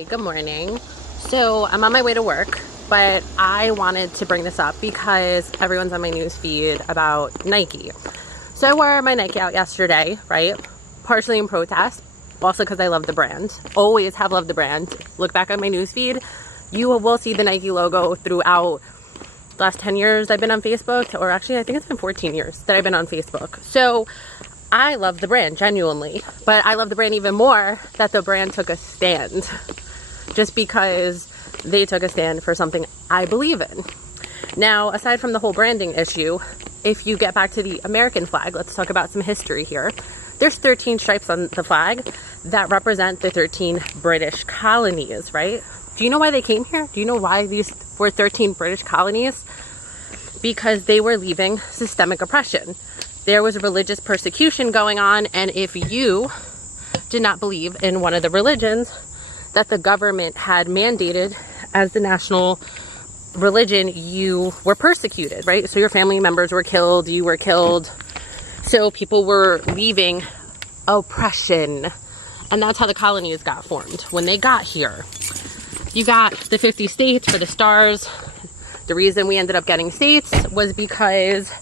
Hey, good morning. So I'm on my way to work, but I wanted to bring this up because everyone's on my news feed about Nike. So I wore my Nike out yesterday, right? Partially in protest, also because I love the brand. Always have loved the brand. Look back on my news feed, you will see the Nike logo throughout the last 10 years I've been on Facebook, or actually I think it's been 14 years that I've been on Facebook. So I love the brand, genuinely, but I love the brand even more that the brand took a stand, just because they took a stand for something I believe in. Now, aside from the whole branding issue, if you get back to the American flag, let's talk about some history here. There's 13 stripes on the flag that represent the 13 British colonies, right? Do you know why they came here? Do you know why these were 13 British colonies? Because they were leaving systemic oppression. There was religious persecution going on, and if you did not believe in one of the religions that the government had mandated as the national religion, you were persecuted, right? So your family members were killed, you were killed. So people were leaving oppression. And that's how the colonies got formed. When they got here, you got the 50 states for the stars. The reason we ended up getting states was because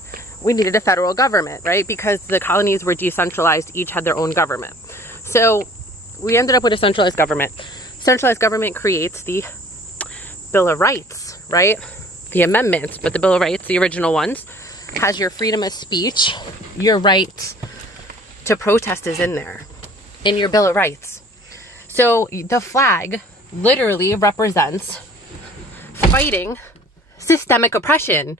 we needed a federal government, right? Because the colonies were decentralized, each had their own government. So we ended up with a centralized government. Centralized government creates the Bill of Rights, right? The amendments, but the Bill of Rights, the original ones, has your freedom of speech, your right to protest is in there, in your Bill of Rights. So the flag literally represents fighting systemic oppression.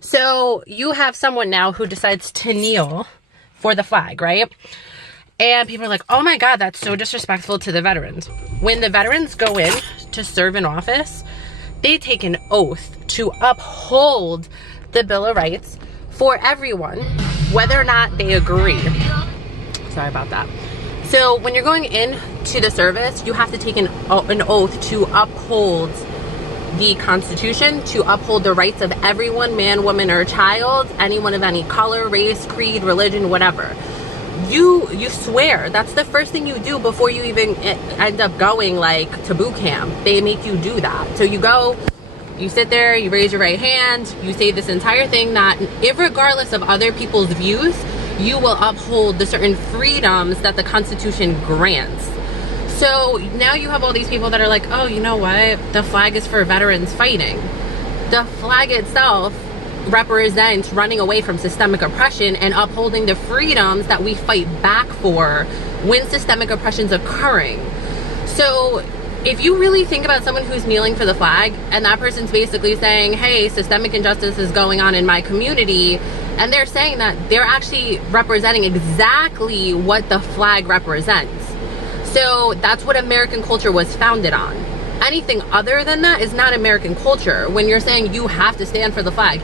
So you have someone now who decides to kneel for the flag, right? And people are like, oh my God, that's so disrespectful to the veterans. When the veterans go in to serve in office, they take an oath to uphold the Bill of Rights for everyone, whether or not they agree. Sorry about that. So when you're going into the service, you have to take an oath to uphold the Constitution, to uphold the rights of everyone, man, woman, or child, anyone of any color, race, creed, religion, whatever. You swear. That's the first thing you do before you even end up going like to boot camp. They make you do that. So you go, you sit there, you raise your right hand, you say this entire thing that irregardless of other people's views, you will uphold the certain freedoms that the Constitution grants. So now you have all these people that are like, oh, you know what? The flag is for veterans fighting. The flag itself represents running away from systemic oppression and upholding the freedoms that we fight back for when systemic oppression is occurring. So if you really think about someone who's kneeling for the flag and that person's basically saying, hey, systemic injustice is going on in my community, and they're saying that, they're actually representing exactly what the flag represents. So that's what American culture was founded on. Anything other than that is not American culture. When you're saying you have to stand for the flag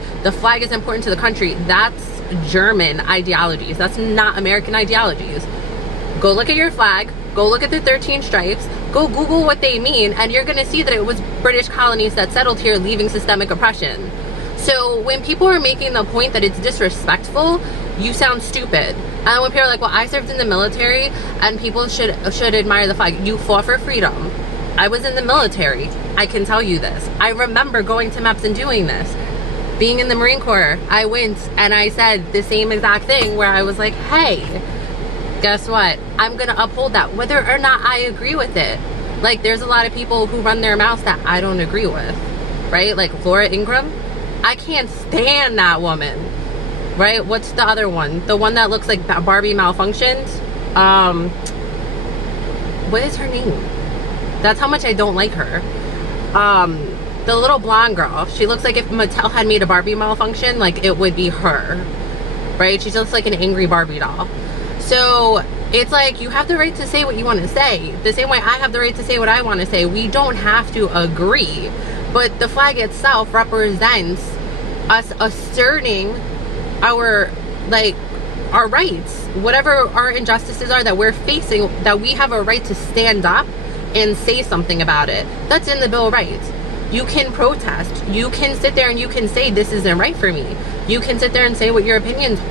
is important to the country, that's German ideologies. That's not American ideologies. Go look at your flag, go look at the 13 stripes, go Google what they mean, and you're gonna see that it was British colonies that settled here leaving systemic oppression. So when people are making the point that it's disrespectful, you sound stupid. And when people are like, well, I served in the military and people should admire the flag. You fought for freedom. I was in the military. I can tell you this. I remember going to MEPS and doing this. Being in the Marine Corps, I went and I said the same exact thing where I was like, hey, guess what? I'm gonna uphold that whether or not I agree with it. Like, there's a lot of people who run their mouths that I don't agree with, right? Like Laura Ingraham. I can't stand that woman, right? What's the other one? The one that looks like Barbie malfunctioned? What is her name? That's how much I don't like her. The little blonde girl. She looks like if Mattel had made a Barbie malfunction, like it would be her, right? She looks like an angry Barbie doll. So it's like, you have the right to say what you want to say. The same way I have the right to say what I want to say. We don't have to agree. But the flag itself represents us asserting our rights, whatever our injustices are that we're facing, that we have a right to stand up and say something about it. That's in the Bill of Rights. You can protest. You can sit there and you can say this isn't right for me. You can sit there and say what your opinions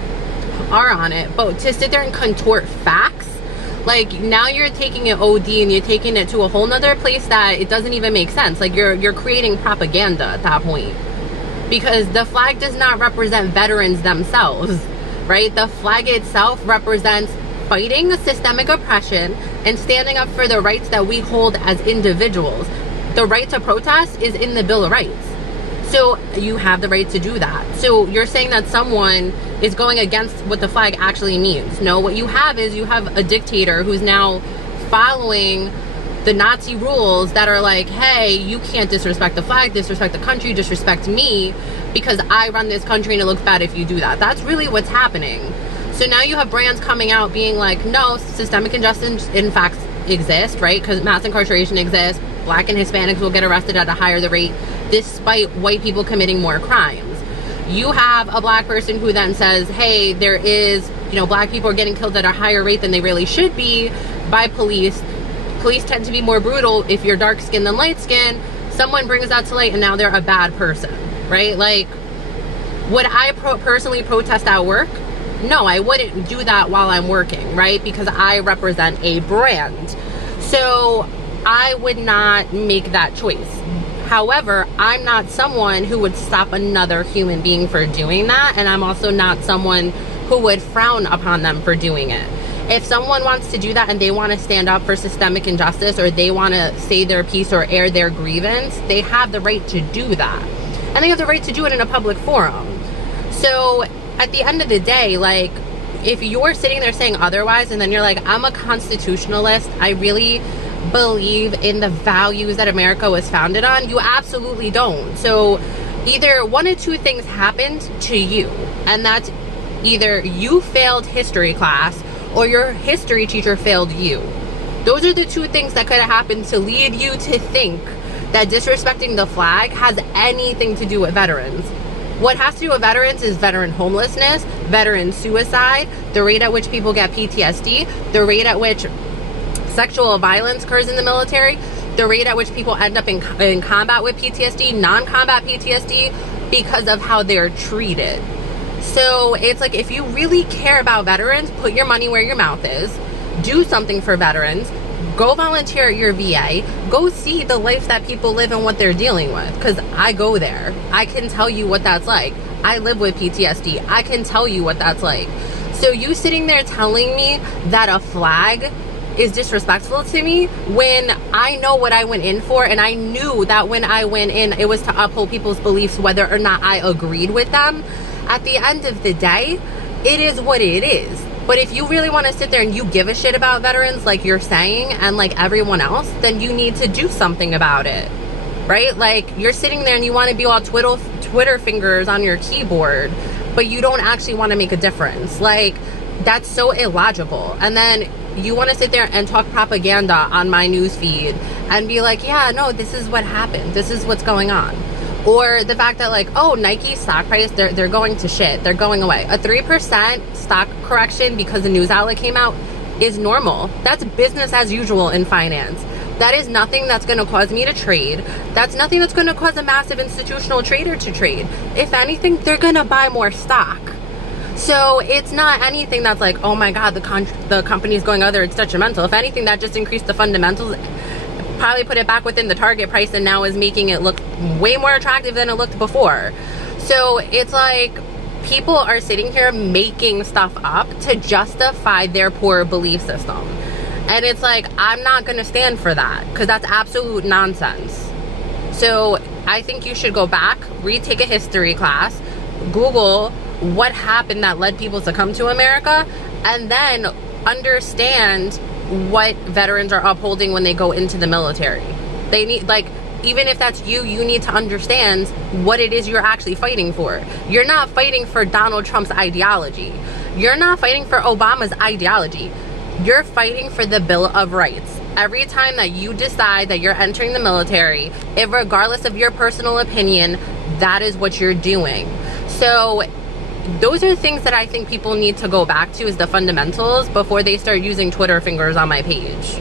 are on it. But to sit there and contort facts Like, now you're taking it OD and you're taking it to a whole nother place that it doesn't even make sense. Like, you're creating propaganda at that point. Because the flag does not represent veterans themselves, right? The flag itself represents fighting systemic oppression and standing up for the rights that we hold as individuals. The right to protest is in the Bill of Rights. So you have the right to do that. So you're saying that someone is going against what the flag actually means. No, what you have is you have a dictator who's now following the Nazi rules that are like, hey, you can't disrespect the flag, disrespect the country, disrespect me, because I run this country and it looks bad if you do that. That's really what's happening. So now you have brands coming out being like, no, systemic injustice in fact exists, right? Because mass incarceration exists. Black and Hispanics will get arrested at a higher rate despite white people committing more crimes. You have a black person who then says, hey, there is, black people are getting killed at a higher rate than they really should be by police. Police tend to be more brutal if you're dark skinned than light skinned. Someone brings that to light and now they're a bad person, right? Like, would I personally protest at work? No, I wouldn't do that while I'm working, right? Because I represent a brand. So I would not make that choice. However, I'm not someone who would stop another human being for doing that. And I'm also not someone who would frown upon them for doing it. If someone wants to do that and they want to stand up for systemic injustice, or they want to say their piece or air their grievance, they have the right to do that. And they have the right to do it in a public forum. So at the end of the day, like, if you're sitting there saying otherwise and then you're like, I'm a constitutionalist, I really believe in the values that America was founded on, you absolutely don't. So either one of two things happened to you, and that's either you failed history class or your history teacher failed you. Those are the two things that could have happened to lead you to think that disrespecting the flag has anything to do with veterans. What has to do with veterans is veteran homelessness, veteran suicide, the rate at which people get PTSD, the rate at which sexual violence occurs in the military, the rate at which people end up in combat with PTSD, non-combat PTSD, because of how they're treated. So it's like, if you really care about veterans, put your money where your mouth is, do something for veterans, go volunteer at your VA, go see the life that people live and what they're dealing with, because I go there. I can tell you what that's like. I live with PTSD. I can tell you what that's like. So you sitting there telling me that a flag is disrespectful to me, when I know what I went in for, and I knew that when I went in, it was to uphold people's beliefs whether or not I agreed with them. At the end of the day, it is what it is. But if you really want to sit there and you give a shit about veterans like you're saying, and like everyone else, then you need to do something about it, right? Like, you're sitting there and you want to be all Twitter fingers on your keyboard, but you don't actually want to make a difference. Like, that's so illogical. And then you want to sit there and talk propaganda on my news feed and be like, yeah, no, this is what happened. This is what's going on. Or the fact that, like, oh, Nike stock price, they're going to shit. They're going away. A 3% stock correction because the news outlet came out is normal. That's business as usual in finance. That is nothing that's going to cause me to trade. That's nothing that's going to cause a massive institutional trader to trade. If anything, they're going to buy more stock. So it's not anything that's like, oh my God, the company is going other, it's detrimental. If anything, that just increased the fundamentals, probably put it back within the target price, and now is making it look way more attractive than it looked before. So it's like, people are sitting here making stuff up to justify their poor belief system. And it's like, I'm not going to stand for that, because that's absolute nonsense. So I think you should go back, retake a history class, Google what happened that led people to come to America, and then understand what veterans are upholding when they go into the military. They need, like, even if that's you need to understand what it is you're actually fighting for. You're not fighting for Donald Trump's ideology. You're not fighting for Obama's ideology. You're fighting for the Bill of Rights. Every time that you decide that you're entering the military, regardless of your personal opinion, that is what you're doing. So those are things that I think people need to go back to, is the fundamentals, before they start using Twitter fingers on my page.